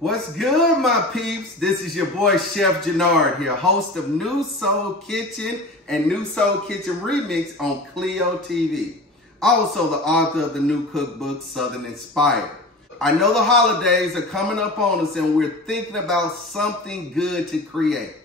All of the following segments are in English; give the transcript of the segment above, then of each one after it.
What's good, my peeps? This is your boy, Chef Jernard here, host of New Soul Kitchen and New Soul Kitchen Remix on Clio TV. Also the author of the new cookbook, Southern Inspired. I know the holidays are coming up on us and we're thinking about something good to create.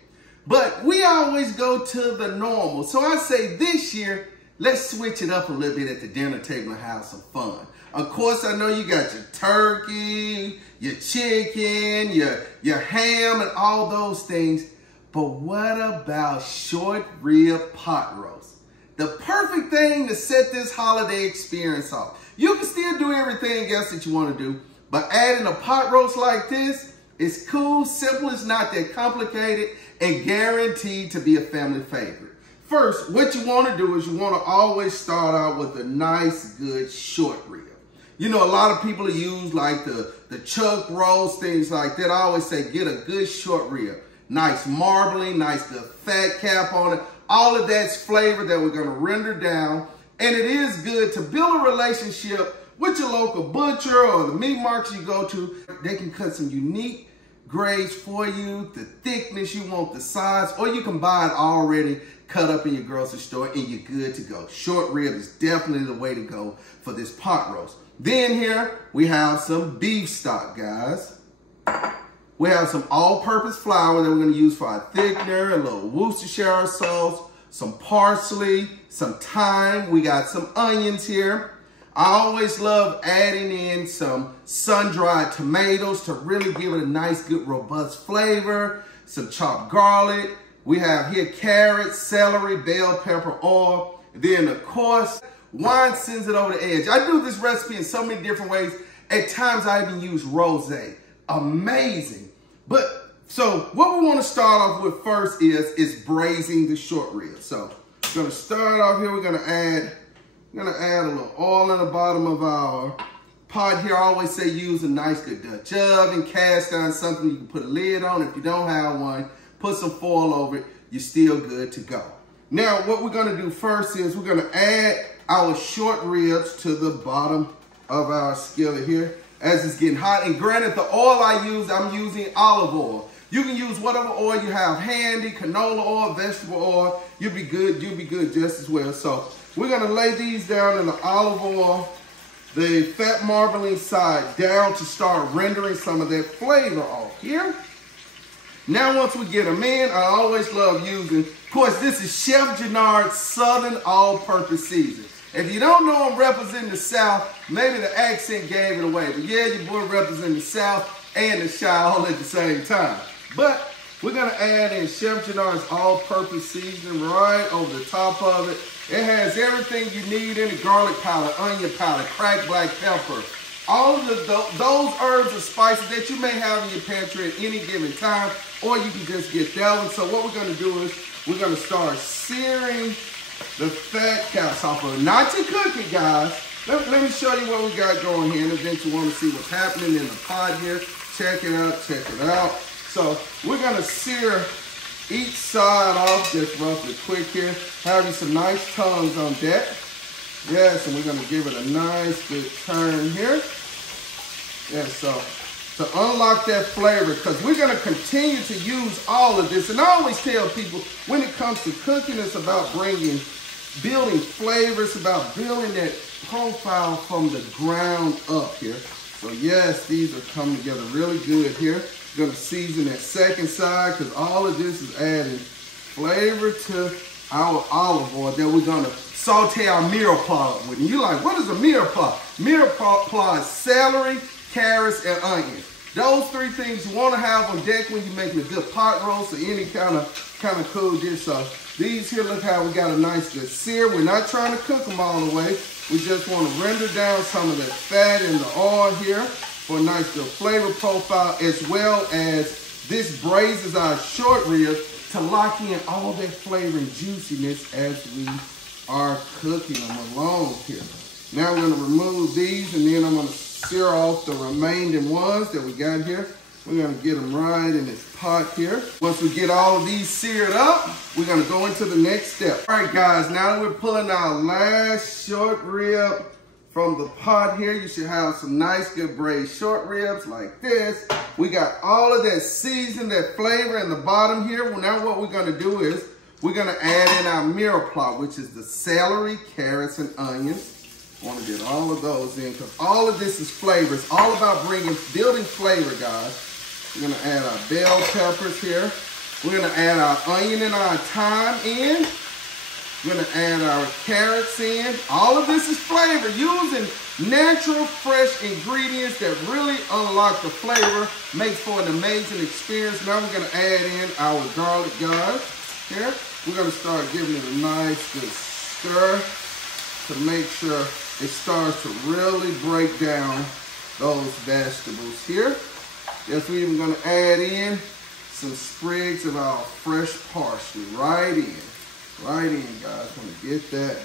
But we always go to the normal. So I say this year, let's switch it up a little bit at the dinner table and have some fun. Of course, I know you got your turkey, your chicken, your ham, and all those things. But what about short rib pot roast? The perfect thing to set this holiday experience off. You can still do everything else that you want to do, but adding a pot roast like this is cool, simple, it's not that complicated, and guaranteed to be a family favorite. First, what you want to do is you want to always start out with a nice, good short rib. You know, a lot of people use like the chuck roast, things like that. I always say get a good short rib. Nice marbling, nice good fat cap on it. All of that's flavor that we're going to render down. And it is good to build a relationship with your local butcher or the meat market you go to. They can cut some unique grades for you, the thickness you want, the size, or you can buy it already cut up in your grocery store and you're good to go. Short rib is definitely the way to go for this pot roast. Then here we have some beef stock, guys. We have some all-purpose flour that we're going to use for our thickener, a little Worcestershire sauce, some parsley, some thyme. We got some onions here. I always love adding in some sun-dried tomatoes to really give it a nice, good, robust flavor. Some chopped garlic. We have here carrots, celery, bell pepper, oil. Then, of course, wine sends it over the edge. I do this recipe in so many different ways. At times, I even use rosé. Amazing. But, so what we want to start off with first is braising the short rib. So, we're going to start off here. We're going to add a little oil in the bottom of our pot here. I always say use a nice good Dutch oven, cast iron, something you can put a lid on. If you don't have one, put some foil over it. You're still good to go. Now, what we're going to do first is we're going to add our short ribs to the bottom of our skillet here as it's getting hot. And granted, the oil I'm using olive oil. You can use whatever oil you have handy, canola oil, vegetable oil. You'll be good just as well. So we're going to lay these down in the olive oil, the fat marbling side down to start rendering some of that flavor off here. Now, once we get them in, I always love using, of course, this is Chef Jernard's Southern all-purpose season. If you don't know I'm representing the South, maybe the accent gave it away. But yeah, your boy representing the South and the Chi all at the same time. But we're going to add in Chef Jernard's all-purpose seasoning right over the top of it. It has everything you need in it: garlic powder, onion powder, cracked black pepper. All of those herbs or spices that you may have in your pantry at any given time, or you can just get that one. So what we're going to do is we're going to start searing the fat caps off of it. Not to cook it, guys. Let me show you what we got going here. And eventually you want to see what's happening in the pot here. Check it out, check it out. So we're going to sear each side off just roughly quick here. Having some nice tongues on that. Yes, and we're going to give it a nice good turn here. Yeah, so to unlock that flavor, because we're going to continue to use all of this. And I always tell people, when it comes to cooking, it's about building flavor. It's about building that profile from the ground up here. So yes, these are coming together really good here. We're going to season that second side, because all of this is adding flavor to our olive oil that we're going to saute our mirepoix with. And you're like, what is a mirepoix? Mirepoix is celery, carrots, and onion. Those three things you want to have on deck when you're making a good pot roast or any kind of cool dish. So these here, look how we got a nice good sear. We're not trying to cook them all the way. We just want to render down some of that fat in the oil here for a nice good flavor profile, as well as this braises our short rib to lock in all that flavor and juiciness as we are cooking them along here. Now we're going to remove these, and then I'm going to sear off the remaining ones that we got here. We're going to get them right in this pot here. Once we get all of these seared up, we're going to go into the next step. All right, guys, now that we're pulling our last short rib from the pot here. You should have some nice good braised short ribs like this. We got all of that season, that flavor in the bottom here. Well, now what we're gonna do is we're gonna add in our meal plot, which is the celery, carrots, and onions. I wanna get all of those in because all of this is flavor. It's all about building flavor, guys. We're gonna add our bell peppers here. We're gonna add our onion and our thyme in. We're gonna add our carrots in. All of this is flavor, using natural, fresh ingredients that really unlock the flavor, makes for an amazing experience. Now we're gonna add in our garlic, guys. Here, we're gonna start giving it a nice good stir to make sure it starts to really break down those vegetables here. Yes, we're even gonna add in some sprigs of our fresh parsley right in. Right in, guys. I'm gonna get that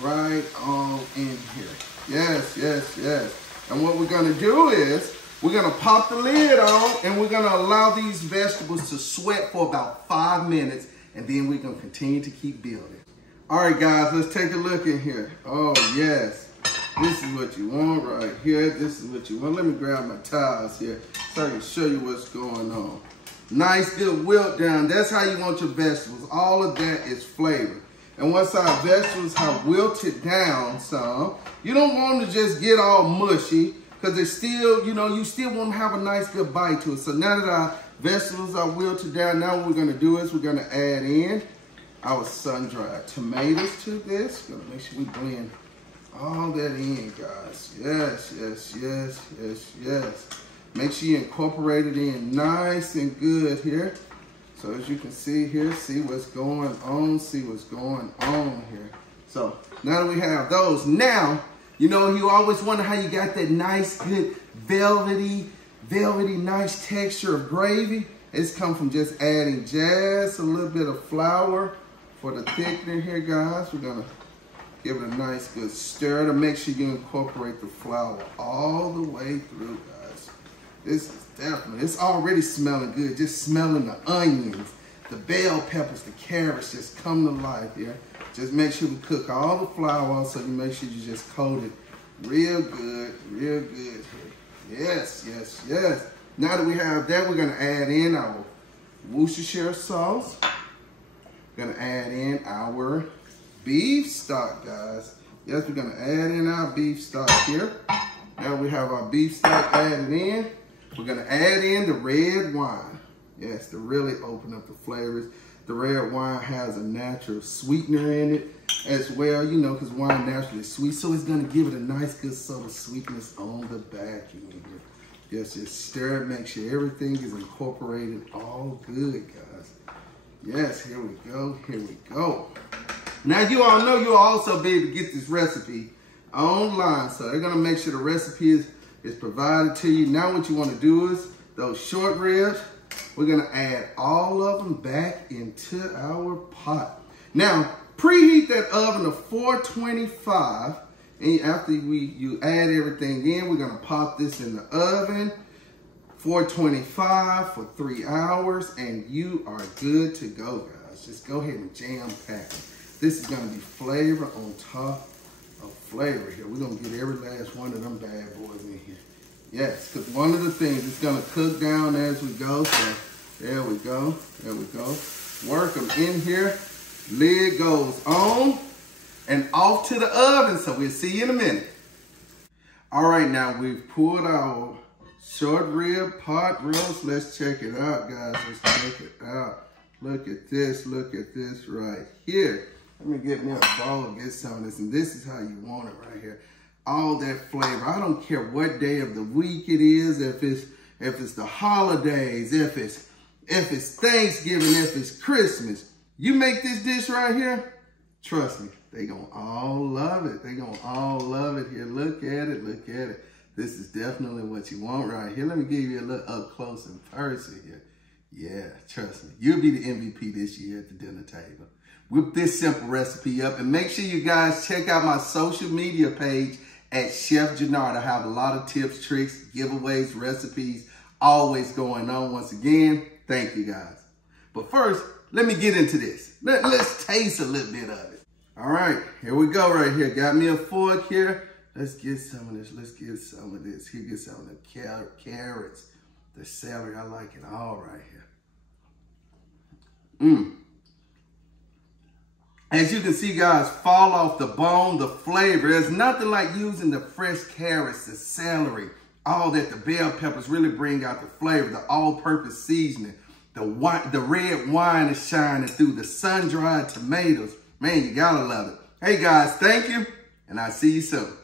right on in here. Yes, yes, yes. And what we're gonna do is we're gonna pop the lid on and we're gonna allow these vegetables to sweat for about 5 minutes, and then we're gonna continue to keep building. All right, guys, let's take a look in here. Oh, yes. This is what you want right here. This is what you want. Let me grab my towels here so I can show you what's going on. Nice, good wilt down. That's how you want your vegetables. All of that is flavor. And once our vegetables have wilted down some, you don't want them to just get all mushy because it's still, you know, you still want to have a nice, good bite to it. So now that our vegetables are wilted down, now what we're going to do is we're going to add in our sun-dried tomatoes to this. We're going to make sure we blend all that in, guys. Yes, yes, yes, yes, yes. Make sure you incorporate it in nice and good here. So as you can see here, see what's going on, see what's going on here. So now that we have those, now, you know, you always wonder how you got that nice, good, velvety, nice texture of gravy. It's come from just adding just a little bit of flour for the thickener here, guys. We're gonna give it a nice, good stir to make sure you incorporate the flour all the way through, guys. This is definitely, it's already smelling good. Just smelling the onions, the bell peppers, the carrots just come to life here. Just make sure we cook all the flour out so you make sure you just coat it real good here. Yes, yes, yes. Now that we have that, we're gonna add in our Worcestershire sauce. We're gonna add in our beef stock, guys. Yes, we're gonna add in our beef stock here. Now we have our beef stock added in. We're gonna add in the red wine. Yes, to really open up the flavors. The red wine has a natural sweetener in it as well, you know, because wine naturally is sweet. So it's gonna give it a nice, good, subtle sweetness on the back end here. Yes, just stir it, make sure everything is incorporated all good, guys. Yes, here we go, here we go. Now you all know you'll also be able to get this recipe online. So they're gonna make sure the recipe is provided to you. Now what you wanna do is, those short ribs, we're gonna add all of them back into our pot. Now, preheat that oven to 425, and after you add everything in, we're gonna pop this in the oven, 425 for 3 hours, and you are good to go, guys. Just go ahead and jam pack it. This is gonna be flavor on top of flavor here. We're gonna get every last one of them bad boys in here. Yes, because one of the things, it's gonna cook down as we go. So there we go, there we go. Work them in here. Lid goes on and off to the oven. So we'll see you in a minute. All right, now we've pulled our short rib pot roast. Let's check it out, guys. Let's check it out. Look at this right here. Let me get me a bowl and get some of this. And this is how you want it right here. All that flavor. I don't care what day of the week it is, if it's the holidays, if it's Thanksgiving, if it's Christmas. You make this dish right here, trust me, they gonna all love it. They gonna all love it here. Look at it, look at it. This is definitely what you want right here. Let me give you a little up close and person here. Yeah, trust me, you'll be the MVP this year at the dinner table. Whip this simple recipe up and make sure you guys check out my social media page at Chef Jernard. I have a lot of tips, tricks, giveaways, recipes, always going on. Once again, thank you guys. But first, let me get into this. Let's taste a little bit of it. All right, here we go right here. Got me a fork here. Let's get some of this. Let's get some of this. Here, get some of the carrots, the celery. I like it all right here. As you can see, guys, fall off the bone, the flavor. There's nothing like using the fresh carrots, the celery, all that. The bell peppers really bring out the flavor, the all-purpose seasoning. The red wine is shining through, the sun-dried tomatoes. Man, you gotta love it. Hey, guys, thank you, and I'll see you soon.